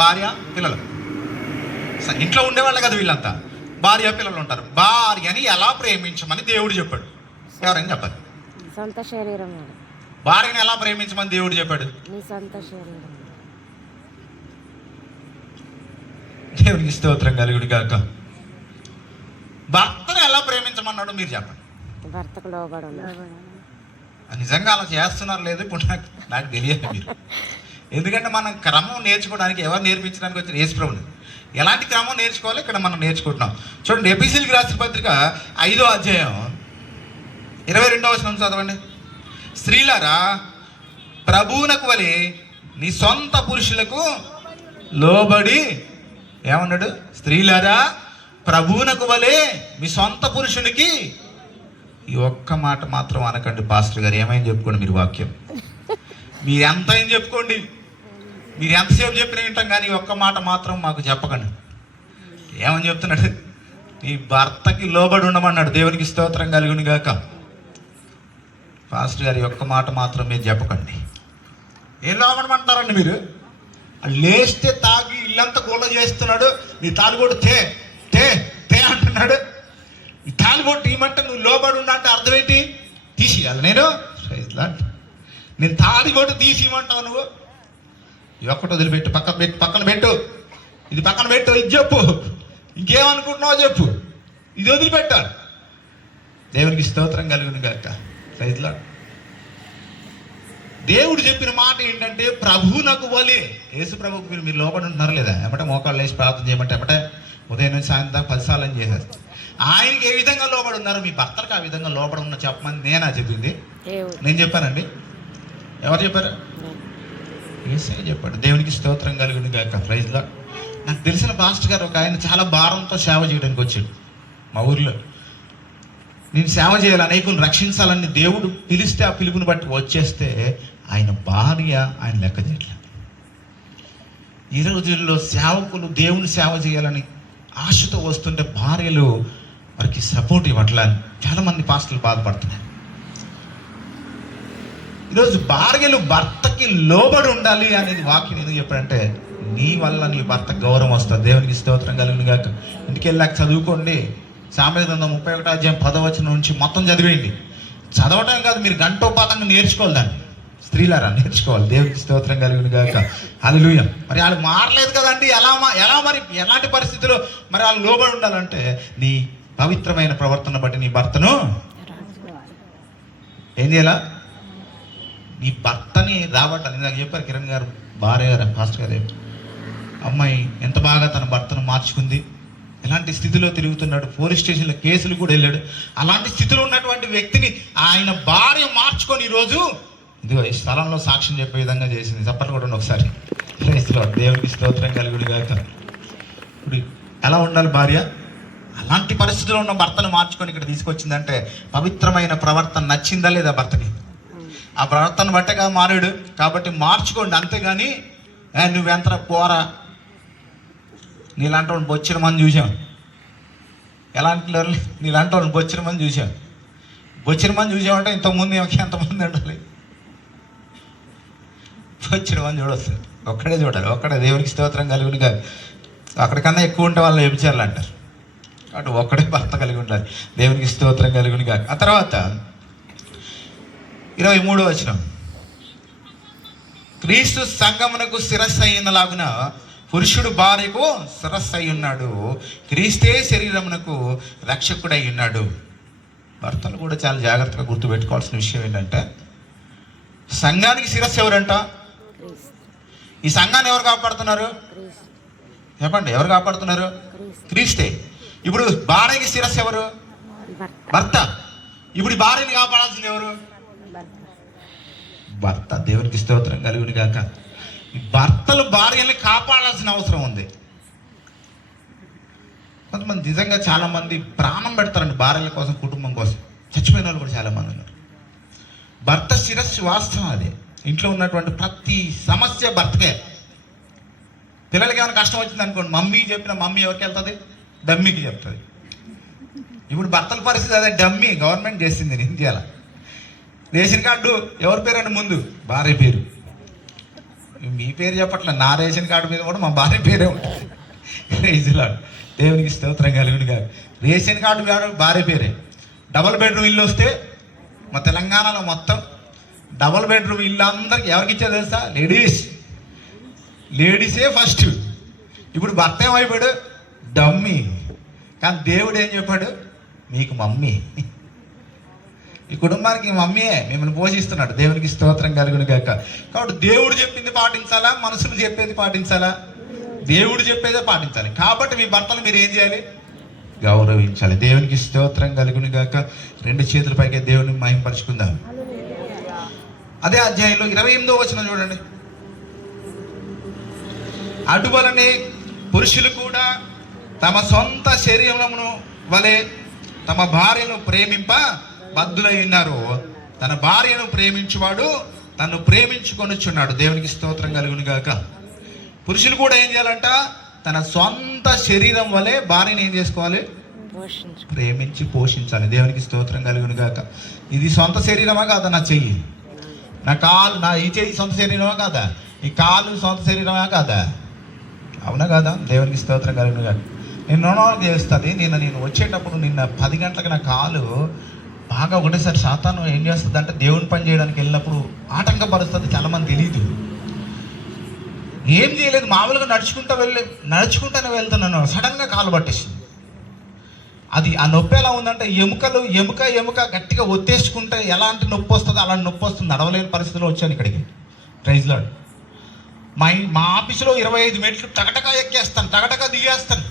భార్య పిల్లలు. ఇంట్లో ఉండేవాళ్ళే కదా వీళ్ళంతా. భార్య పిల్లలు ఉంటారు. భార్యని ఎలా ప్రేమించమని దేవుడు చెప్పాడు? ఎవరైనా చెప్పాలి. సొంత శరీరం. భార్యని ఎలా ప్రేమించమని దేవుడు చెప్పాడు? నీ సొంత శరీరం. దేవునికి స్తోత్రం కలుగును గాక. భర్తను ఎలా ప్రేమించమన్నాడు మీరు చెప్పండి. భర్తకు లోబడి. నిజంగా అలా చేస్తున్నారు లేదు ఇప్పుడు నాకు తెలియదు మీరు. ఎందుకంటే మనం క్రమం నేర్చుకోవడానికి ఎవరు నేర్పించడానికి వచ్చిన యేసుప్రభుని ఎలాంటి క్రమం నేర్చుకోవాలి ఇక్కడ మనం నేర్చుకుంటున్నాం. చూడండి, ఎఫెసీయులకు రాసిన పత్రిక 5వ అధ్యాయం 22వ వచనం చదవండి. స్త్రీలారా ప్రభువునకు వలె నీ సొంత పురుషులకు లోబడి, ఏమన్నాడు? స్త్రీలారా ప్రభువునకు వలె మీ సొంత పురుషునికి. ఈ ఒక్క మాట మాత్రం అనకండి పాస్టర్ గారు. ఏమైనా చెప్పుకోండి మీరు వాక్యం. మీరు ఎంత ఏం చెప్పుకోండి, మీరు ఎంతసేపు చెప్పిన వింటాం, కానీ ఒక్క మాట మాత్రం మాకు చెప్పకండి. ఏమని చెప్తున్నాడు? నీ భర్తకి లోబడి ఉండమన్నాడు. దేవునికి స్తోత్రం కలుగును గాక. పాస్టర్ గారి ఒక్క మాట మాత్రం మీరు చెప్పకండి. ఏం లోబడమంటారండి మీరు? లేస్తే తాగి ఇల్లంతా గోళ చేస్తున్నాడు. నీ తాలిబొట్టు తే తే తే అంటున్నాడు. ఈ తాలిబొట్టు ఇమంటే నువ్వు లోబడి ఉండంటే అర్థం ఏంటి? తీసియాలి నేను తాలిబొట్టు తీసి ఇవ్వమంటావు నువ్వు. ఇది ఒక్కటి వదిలిపెట్టు, పక్కన పెట్టు, ఇది పక్కన పెట్టు, ఇది చెప్పు, ఇంకేమనుకుంటున్నావు చెప్పు, ఇది వదిలిపెట్టాలి. దేవునికి స్తోత్రం కలుగును గాక. రైతులా దేవుడు చెప్పిన మాట ఏంటంటే ప్రభువునకు వలె. యేసు ప్రభువుకు మీరు లోపడి ఉంటున్నారు లేదా? ఎమ్మటే మోకాళ్ళు వేసి ప్రార్థన చేయమంటే ఎమ్మటే ఉదయం నుంచి సాయంత్రం 10 సార్లు చేసేస్తారు. ఆయనకి ఏ విధంగా లోబడి ఉన్నారు? మీ భర్తలకు ఆ విధంగా లోపడి ఉన్న చెప్పమని నేనా చెప్పింది? నేను చెప్పానండి? ఎవరు చెప్పారు? యేసయ్య చెప్పాడు. దేవునికి స్తోత్రం కలుగును గాక. ప్రైజ్లా. నాకు తెలిసిన పాస్టర్ గారు ఒక ఆయన చాలా భారంతో సేవ చేయడానికి వచ్చాడు మా ఊర్లో. నేను సేవ చేయాలి, అనేకులను రక్షించాలని దేవుడు పిలిస్తే ఆ పిలుపుని బట్టి వచ్చేస్తే ఆయన భార్య ఆయన లెక్క చేయట్లేదు. ఈ రోజుల్లో సేవకులు దేవుని సేవ చేయాలని ఆశతో వస్తుంటే భార్యలు వారికి సపోర్ట్ ఇవ్వట్లని చాలామంది పాస్టర్లు బాధపడుతున్నారు. ఈరోజు భార్యలు భర్తకి లోబడి ఉండాలి అనేది వాక్యం ఎందుకు చెప్పాడంటే నీ వల్ల నీ భర్త గౌరవం వస్తుంది. దేవునికి స్తోత్రం కలుగును గాక. ఇంటికి వెళ్ళాక చదువుకోండి. సామెతల గ్రంథం 31వ అధ్యాయం 10వ వచనం నుంచి మొత్తం చదివేయండి. చదవటం కాదు, మీరు గంటోపాతంగా నేర్చుకోవాలి దాన్ని. స్త్రీలారా నేర్చుకోవాలి. దేవునికి స్తోత్రం కలుగును గాక. హల్లెలూయా. మరి వాళ్ళు మారలేదు కదండి. ఎలా మరి ఎలాంటి పరిస్థితుల్లో మరి వాళ్ళు లోబడి ఉండాలంటే నీ పవిత్రమైన ప్రవర్తన బట్టి నీ భర్తను ఏం చేయాలా? నీ భర్తని రాబట్టాలి. నాకు చెప్పారు కిరణ్ గారు, భార్య గారు, పాస్టర్ గారు, అమ్మాయి ఎంత బాగా తన భర్తను మార్చుకుంది, ఎలాంటి స్థితిలో తిరుగుతున్నాడు, పోలీస్ స్టేషన్లో కేసులు కూడా వెళ్ళాడు. అలాంటి స్థితిలో ఉన్నటువంటి వ్యక్తిని ఆయన భార్య మార్చుకొని ఈరోజు ఇదిగో ఈ స్థలంలో సాక్ష్యం చెప్పే విధంగా చేసింది. చెప్పండి కూడా ఒకసారి. దేవునికి స్తోత్రం కలుగును గాక. ఇప్పుడు ఎలా ఉండాలి భార్య? అలాంటి పరిస్థితుల్లో ఉన్న భర్తను మార్చుకొని ఇక్కడ తీసుకొచ్చిందంటే పవిత్రమైన ప్రవర్తన నచ్చిందా లేదా భర్తకి? ఆ ప్రవర్తన బట్టగా మారాడు కాబట్టి మార్చుకోండి. అంతేగాని నువ్వెంత పోరా, నీలాంటి వాడిని బొచ్చిన మంది చూసాం. ఎలాంటి నీలాంటి వాడిని బొచ్చిన మంది చూసాం. బొచ్చిన మంది చూసామంటే ఇంతకుముందు ఎంతమంది ఉండాలి? బొచ్చిన మంది చూడొచ్చు. ఒక్కడే చూడాలి. ఒక్కడే. దేవునికి స్తోత్రం కలుగును గాక. అక్కడికన్నా ఎక్కువ ఉంటే వాళ్ళని వ్యభిచారులు అంటారు. కాబట్టి ఒక్కడే భర్త కలిగి ఉండాలి. దేవునికి స్తోత్రం కలుగును గాక. ఆ తర్వాత 23వ వచనం. క్రీస్తు సంఘమునకు శిరస్సు అయినలాగున పురుషుడు భార్యకు శిరస్సు అయి ఉన్నాడు. క్రీస్తే శరీరమునకు రక్షకుడై ఉన్నాడు. భర్తలు కూడా చాలా జాగ్రత్తగా గుర్తుపెట్టుకోవాల్సిన విషయం ఏంటంటే సంఘానికి శిరస్సు ఎవరంట? ఈ సంఘాన్ని ఎవరు కాపాడుతున్నారు? చెప్పండి, ఎవరు కాపాడుతున్నారు? క్రీస్తే. ఇప్పుడు భార్యకి శిరస్సు ఎవరు? భర్త. ఇప్పుడు భార్యని కాపాడాల్సింది ఎవరు? భర్త. దేవునికి స్తోత్రం కలుగును గాక. భర్తలు భార్యని కాపాడాల్సిన అవసరం ఉంది. కొంతమంది నిజంగా చాలా మంది ప్రాణం పెడతారండి భార్యల కోసం, కుటుంబం కోసం. చచ్చిపోయిన వాళ్ళు కూడా చాలా మంది ఉన్నారు. భర్త శిరస్సు వాస్తవం. అది ఇంట్లో ఉన్నటువంటి ప్రతి సమస్య భర్తకే. పిల్లలకి ఏమైనా కష్టం వచ్చింది అనుకోండి, మమ్మీ చెప్పిన మమ్మీ ఎవరికి వెళ్తుంది? డమ్మీకి చెప్తుంది. ఇప్పుడు భర్తల పరిస్థితి అదే. డమ్మీ గవర్నమెంట్ చేసింది ఇండియాలో. రేషన్ కార్డు ఎవరి పేరు అండి? ముందు భార్య పేరు. మీ పేరు చెప్పట్లే, నా రేషన్ కార్డు మీద కూడా మా భార్య పేరే ఉంటుంది. ప్రైజ్లార్డ్. దేవునికి స్తోత్రం కలుగును గాక. రేషన్ కార్డు కాదు, భార్య పేరే. డబుల్ బెడ్రూమ్ ఇల్లు వస్తే మా తెలంగాణలో మొత్తం డబుల్ బెడ్రూమ్ ఇల్లు అందరికి ఎవరికి ఇచ్చారు తెలుసా? లేడీసే ఫస్ట్. ఇప్పుడు భర్త ఏమైపోయాడు? డమ్మీ. కానీ దేవుడు ఏం చెప్పాడు? మీకు మమ్మీ. ఈ కుటుంబానికి మమ్మీయే మిమ్మల్ని పోషిస్తున్నాడు. దేవునికి స్తోత్రం కలుగును గాక. కాబట్టి దేవుడు చెప్పింది పాటించాలా, మనుషులు చెప్పేది పాటించాలా? దేవుడు చెప్పేదే పాటించాలి. కాబట్టి మీ భర్తలు మీరు ఏం చేయాలి? గౌరవించాలి. దేవునికి స్తోత్రం కలుగును గాక. 2 చేతుల పైకి దేవుని మహింపరుచుకుందాం. అదే అధ్యాయంలో 28వ వచనం చూడండి. అటువలనే పురుషులు కూడా తమ సొంత శరీరమును వలె తమ భార్యను ప్రేమింప బద్ధులై ఉన్నారు. తన భార్యను ప్రేమించువాడు తను ప్రేమించుకొనుచున్నాడు. దేవునికి స్తోత్రం కలుగును గాక. పురుషులు కూడా ఏం చేయాలంట? తన సొంత శరీరం వలె భార్యను ఏం చేసుకోవాలి? ప్రేమించి పోషించాలి. దేవునికి స్తోత్రం కలుగును గాక. ఇది సొంత శరీరమా కాదా? నా చెయ్యి, నా కాలు, నా ఈ చెయ్యి సొంత శరీరమా కాదా? ఈ కాలు సొంత శరీరమా కాదా? అవునా కాదా? దేవునికి స్తోత్రం కలుగును గాక. నేను చేస్తుంది. నేను వచ్చేటప్పుడు నిన్న 10 గంటలకు నా కాలు బాగా ఒకటేసారి సాతాను ఏం చేస్తుంది అంటే, దేవుని పని చేయడానికి వెళ్ళినప్పుడు ఆటంకపరుస్తుంది. చాలామంది తెలియదు. ఏం చేయలేదు, మామూలుగా నడుచుకుంటూనే వెళ్తున్నాను. సడన్గా కాలు పట్టేసింది. అది ఆ నొప్పి ఎలా ఉందంటే, ఎముక గట్టిగా ఒత్తేసుకుంటే ఎలాంటి నొప్పి వస్తుందో అలాంటి నొప్పి వస్తుంది. నడవలేని పరిస్థితిలో వచ్చాను ఇక్కడికి. Praise Lord. మా ఆఫీసులో 25 మెట్లు టగటగా ఎక్కేస్తాను, టగటగా దిగేస్తాను.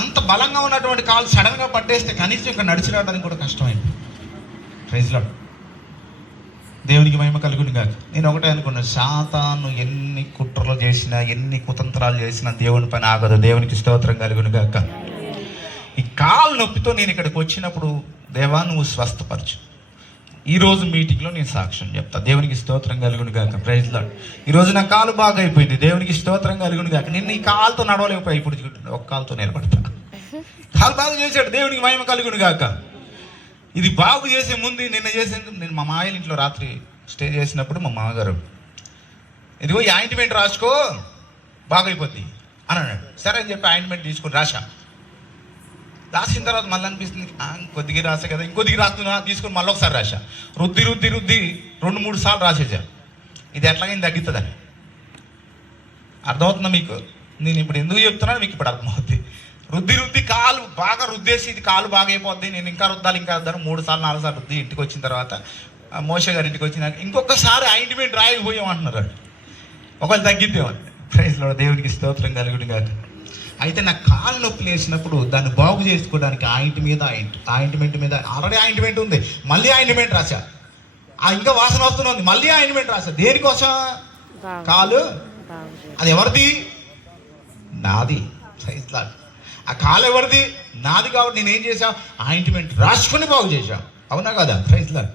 అంత బలంగా ఉన్నటువంటి కాలు సడన్గా పట్టేస్తే కనీసం ఇక్కడ నడిచి రావడానికి కూడా కష్టమైంది. Praise Lord. దేవునికి మహిమ కలుగును గాక. నేను ఒకటే అనుకున్నాను, సాతాను ఎన్ని కుట్రలు చేసినా, ఎన్ని కుతంత్రాలు చేసినా దేవుని పని ఆగదు. దేవునికి స్తోత్రం కలుగును గాక. ఈ కాలు నొప్పితో నేను ఇక్కడికి వచ్చినప్పుడు, దేవా నువ్వు స్వస్థపరచు. ఈరోజు మీటింగ్లో నేను సాక్ష్యం చెప్తా. దేవునికి స్తోత్రం కలుగును గాక. Praise Lord. ఈరోజు నా కాలు బాగా అయిపోయింది. దేవునికి స్తోత్రం కలుగును గాక. నిన్న ఈ కాలుతో నడవలేకపోయి, ఇప్పుడు ఒక కాలుతో నిలబడతా. కాలు బాగా చేశాడు. దేవునికి మహిమ కలుగును గాక. ఇది బాగు చేసే ముందు నిన్న చేసేందుకు నేను మా మాయల ఇంట్లో రాత్రి స్టే చేసినప్పుడు మా మామగారు, ఇదిగో ఈ ఆయింట్మెంట్ రాసుకో బాగైపోద్ది అని అన్నాడు. సరే అని చెప్పి ఆయింట్మెంట్ తీసుకొని రాసిన తర్వాత మళ్ళీ అనిపిస్తుంది, కొద్దిగా రాసా కదా, ఇంకొద్దిగా రాస్తున్నా తీసుకొని మళ్ళీ ఒకసారి రాసా. రుద్ది 2-3 సార్లు రాసేసా. ఇది ఎట్లాగైనా తగ్గుతుందని. అర్థమవుతుందా మీకు? నేను ఇప్పుడు ఎందుకు చెప్తున్నాను మీకు ఇప్పుడు అర్థమవుతుంది. రుద్ది కాలు బాగా రుద్దేసి ఇది కాలు బాగా అయిపోద్ది, నేను ఇంకా రుద్దాలి 3 సార్లు 4 సార్లు రుద్ది ఇంటికి వచ్చిన తర్వాత మోష గారి ఇంటికి వచ్చినాక ఇంకొకసారి ఆయింట్మెంట్ రాయకపోయాం అంటున్నారు. ఒకవేళ తగ్గిద్దేమని. Praise Lord. దేవునికి స్తోత్రం కలుగును గాక. అయితే నాకు కాలు నొప్పి లేచినప్పుడు దాన్ని బాగు చేసుకోవడానికి ఆయింట్మెంట్ మీద ఆల్రెడీ ఆయింట్మెంట్ ఉంది, మళ్ళీ ఆయింట్మెంట్ రాశా. ఇంకా వాసన వస్తుంది, మళ్ళీ ఆయింట్మెంట్ రాశా. దేనికోసం? కాలు. అది ఎవరిది? నాది. Praise Lord. ఆ కాలు ఎవరిది? నాది. కాబట్టి నేనేం చేశా? ఆయింట్మెంట్ రాసుకొని బాగు చేశా. అవునా కదా? Praise Lord.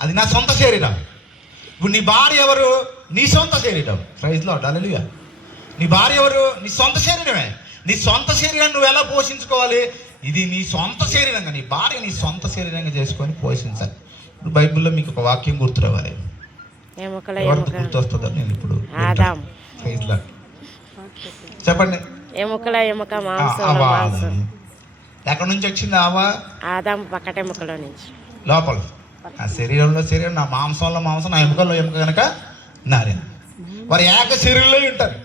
అది నా సొంత శరీరం. ఇప్పుడు నీ భార్య ఎవరు? నీ సొంత శరీరం. Praise Lord. హల్లెలూయా. నీ భార్య ఎవరు? నీ సొంత శరీరమే. నీ సొంత శరీరాన్ని నువ్వు ఎలా పోషించుకోవాలి? ఇది నీ సొంత శరీరంగా, నీ భార్య నీ సొంత శరీరంగా చేసుకొని పోషించాలి. ఇప్పుడు బైబిల్లో మీకు ఒక వాక్యం గుర్తు రావాలి. ఎవరికి గుర్తు వస్తుందో నేను ఇప్పుడు చెప్పండి. ఎక్కడి నుంచి వచ్చింది ఆవా? పక్కటెముకలో నుంచి. లోపల ఆ శరీరంలో శరీరం, నా మాంసంలో మాంసం, నా ఎముకల్లో ఎముక కనుక నారేన. వారు ఏక శరీరంలో ఉంటారు.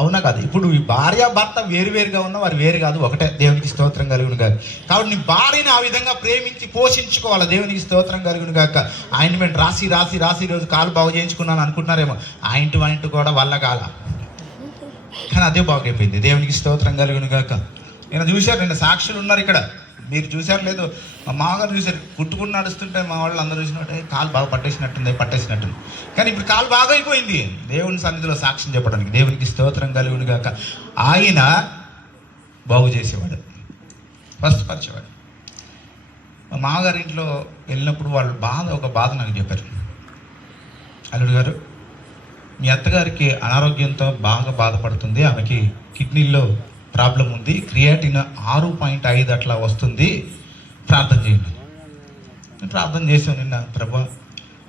అవునా కాదు? ఇప్పుడు ఈ భార్య భర్త వేరువేరుగా ఉన్న వారు వేరు కాదు, ఒకటే. దేవునికి స్తోత్రం కలుగును గాక. కాబట్టి నీ భార్యని ఆ విధంగా ప్రేమించి పోషించుకోవాలి. దేవునికి స్తోత్రం కలుగును గాక. ఆయింట్మెంట్ రాసి ఈరోజు కాలు బాగు చేయించుకున్నాను అనుకుంటున్నారేమో. ఆయింట్మెంట్ కూడా వల్ల కాల, కానీ అదే బాగైపోయింది. దేవునికి స్తోత్రం కలుగును గాక. నేను చూశారు, నిన్న సాక్షులు ఉన్నారు ఇక్కడ, మీరు చూశారు లేదు? మా మామగారు చూశారు, కుట్టుకుని నడుస్తుంటే మా వాళ్ళు అందరూ చూసినట్టే కాలు బాగా పట్టేసినట్టుంది. కానీ ఇప్పుడు కాలు బాగా అయిపోయింది. దేవుని సన్నిధిలో సాక్ష్యం చెప్పడానికి. దేవునికి స్తోత్రం కలుగును గాక. ఆయన బాగు చేసేవాడు, స్వస్థపరిచేవాడు. మా మామగారి ఇంట్లో వెళ్ళినప్పుడు వాళ్ళు ఒక బాధ నాకు చెప్పారు. అల్లుడు గారు, మీ అత్తగారికి అనారోగ్యంతో బాగా బాధపడుతుంది, ఆమెకి కిడ్నీలో ప్రాబ్లం ఉంది, క్రియాటిన్ 6.5 అట్లా వస్తుంది, ప్రార్థన చేయండి. నేను ప్రార్థన చేసాను నిన్న. ప్రభా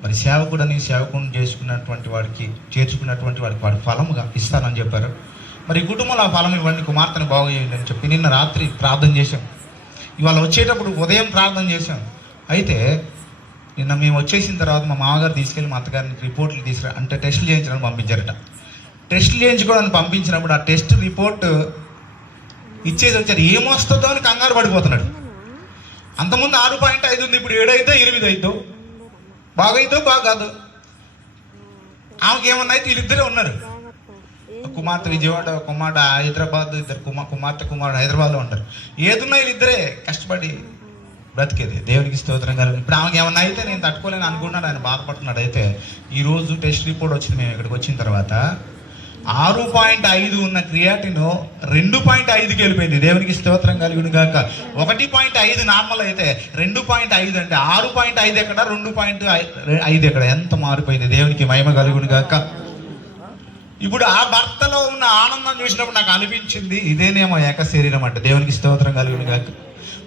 మరి సేవకుడని సేవకుని చేసుకున్నటువంటి వాడికి చేర్చుకున్నటువంటి వాడికి వాడి ఫలముగా ఇస్తానని చెప్పారు. మరి ఈ కుటుంబంలో ఆ ఫలం ఇవ్వండి, కుమార్తెను బాగు చేయండి అని చెప్పి నిన్న రాత్రి ప్రార్థన చేశాం. ఇవాళ వచ్చేటప్పుడు ఉదయం ప్రార్థన చేశాం. అయితే నిన్న మేము వచ్చేసిన తర్వాత మా మామగారు తీసుకెళ్ళి మా అత్తగారిని రిపోర్ట్లు తీసుకురా అంటే టెస్టులు చేయించడానికి పంపించారట. టెస్టులు చేయించుకోవడానికి పంపించినప్పుడు ఆ టెస్ట్ రిపోర్ట్ ఇచ్చేది వచ్చారు. ఏమొస్తుందో అని కంగారు పడిపోతున్నాడు. అంతకుముందు 6.5 ఉంది, ఇప్పుడు 7 అయితే 8 అవుతావు, బాగైతో బాగాదు. ఆమెకి ఏమన్నా అయితే వీళ్ళిద్దరే ఉన్నారు. కుమార్తె విజయవాడ, కుమార్తె హైదరాబాద్, ఇద్దరు కుమారుడు హైదరాబాద్లో ఉంటారు. ఏదున్నా వీళ్ళిద్దరే కష్టపడి బ్రతికేది. దేవునికి స్తోత్రం కలుగు. ఇప్పుడు ఆమెకి ఏమన్నా అయితే నేను తట్టుకోలేను అనుకున్నాడు, ఆయన బాధపడుతున్నాడు. అయితే ఈరోజు టెస్ట్ రిపోర్ట్ వచ్చింది. మేము ఇక్కడికి వచ్చిన తర్వాత 6.5 ఉన్న క్రియాటిన్ 2.5కి వెళ్ళిపోయింది. దేవునికి స్తోత్రం కలుగును గాక. 1.5 నార్మల్ అయితే 2.5 అంటే 6.5 ఎక్కడ, 2.5 ఎక్కడ, ఎంత మారిపోయింది. దేవునికి మహిమ కలుగును గాక. ఇప్పుడు ఆ భర్తలో ఉన్న ఆనందం చూసినప్పుడు నాకు అనిపించింది, ఇదేనేమో ఏక శరీరం అంటే. దేవునికి స్తోత్రం కలుగును గాక.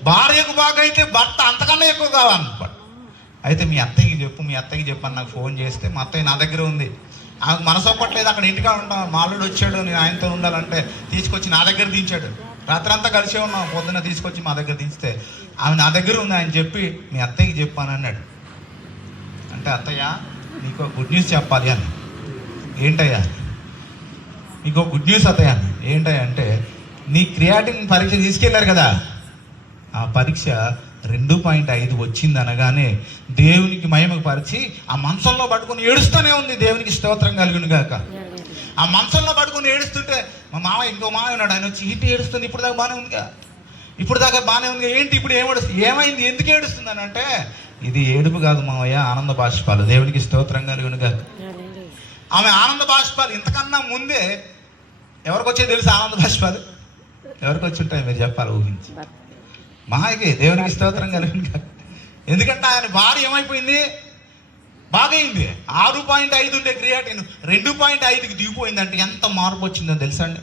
భార్యకు బాగైతే భర్త అంతకన్నా ఎక్కువ కావాలన్నమాట. అయితే మీ అత్తయ్యకి చెప్పు అని నాకు ఫోన్ చేస్తే, మా అత్తయ్య నా దగ్గర ఉంది. ఆమెకు మనసు ఒప్పట్లేదు, అక్కడ ఇంటిగా ఉంటాం. మాల్లుడు వచ్చాడు, నేను ఆయనతో ఉండాలంటే తీసుకొచ్చి నా దగ్గర దించాడు. రాత్రంతా కలిసే ఉన్నాం, పొద్దున్న తీసుకొచ్చి మా దగ్గర దించితే ఆమె నా దగ్గర ఉంది. ఆయన చెప్పి మీ అత్తయ్యకి చెప్పాను అన్నాడు. అంటే అత్తయ్య నీకు గుడ్ న్యూస్ చెప్పాలి అని. ఏంటయ్యా? నీకు గుడ్ న్యూస్ అత్తయ్య అని. ఏంటయ్యా అంటే, నీ క్రియాటిన్ పరీక్ష తీసుకెళ్లారు కదా, ఆ పరీక్ష 2.5 వచ్చింది అనగానే దేవునికి మహిమకు పరిచి ఆ మంచంలో పట్టుకుని ఏడుస్తూనే ఉంది. దేవునికి స్తోత్రం కలుగును గాక. ఆ మంచంలో పట్టుకుని ఏడుస్తుంటే మా మామయ్య, ఇంకో మామయ్య ఉన్నాడు, ఆయన వచ్చి ఇంటి ఏడుస్తుంది. ఇప్పుడు దాకా బాగానే ఉందిగా, ఏంటి ఇప్పుడు ఏమైంది, ఎందుకు ఏడుస్తుంది అని అంటే, ఇది ఏడుపు కాదు మామయ్య, ఆనంద బాష్పాలు. దేవునికి స్తోత్రం కలుగును గాక. ఆమె ఆనంద బాష్పాలు. ఇంతకన్నా ముందే ఎవరికి వచ్చే తెలుసు ఆనంద బాష్పాలు? ఎవరికి వచ్చి ఉంటాయి మీరు చెప్పాలి, ఊహించి. మాయకి. దేవునికి స్తోత్రం కలిగింది. ఎందుకంటే ఆయన భార్య ఏమైపోయింది, బాగైంది. 6.5 ఉండే క్రియాటిన్ 2.5కి దిగిపోయిందంటే ఎంత మార్పు వచ్చిందో తెలుసా అండి.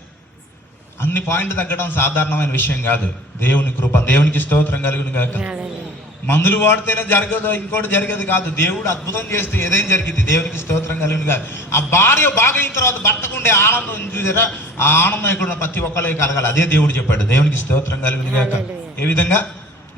అన్ని పాయింట్లు తగ్గడం సాధారణమైన విషయం కాదు. దేవుని కృప. దేవునికి స్తోత్రం కలిగింది కాక. మందులు వాడితేనే జరగదు, ఇంకోటి జరిగేది కాదు. దేవుడు అద్భుతం చేస్తే ఏదైనా జరిగింది. దేవునికి స్తోత్రం కలిగింది కాదు. ఆ భార్య బాగైన తర్వాత భర్తకు ఉండే ఆనందం చూసారా, ఆ ఆనందం ఇక్కడ ప్రతి ఒక్కరికి కలగాలి. అదే దేవుడు చెప్పాడు. దేవునికి స్తోత్రం కలిగింది కాక. ఏ విధంగా?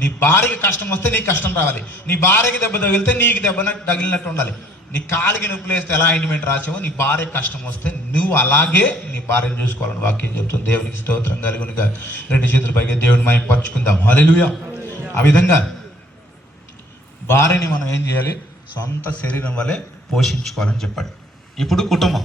నీ భార్యకి కష్టం వస్తే నీకు కష్టం రావాలి, నీ భార్యకి దెబ్బ తగిలితే నీకు దెబ్బ తగిలినట్టు ఉండాలి. నీ కాలికి నొప్పులు వేస్తే ఎలా ఆయింట్మెంట్ రాసావో, నీ భార్యకి కష్టం వస్తే నువ్వు అలాగే నీ భార్యను చూసుకోవాలని వాక్యం చెప్తుంది. దేవునికి స్తోత్రం కలుగును గాక. 2 చేతుల పైకి దేవుని మహిమ పరుచుకుందాం. హల్లెలూయా. ఆ విధంగా భార్యని మనం ఏం చేయాలి? సొంత శరీరం వలె పోషించుకోవాలని చెప్పాడు. ఇప్పుడు కుటుంబం.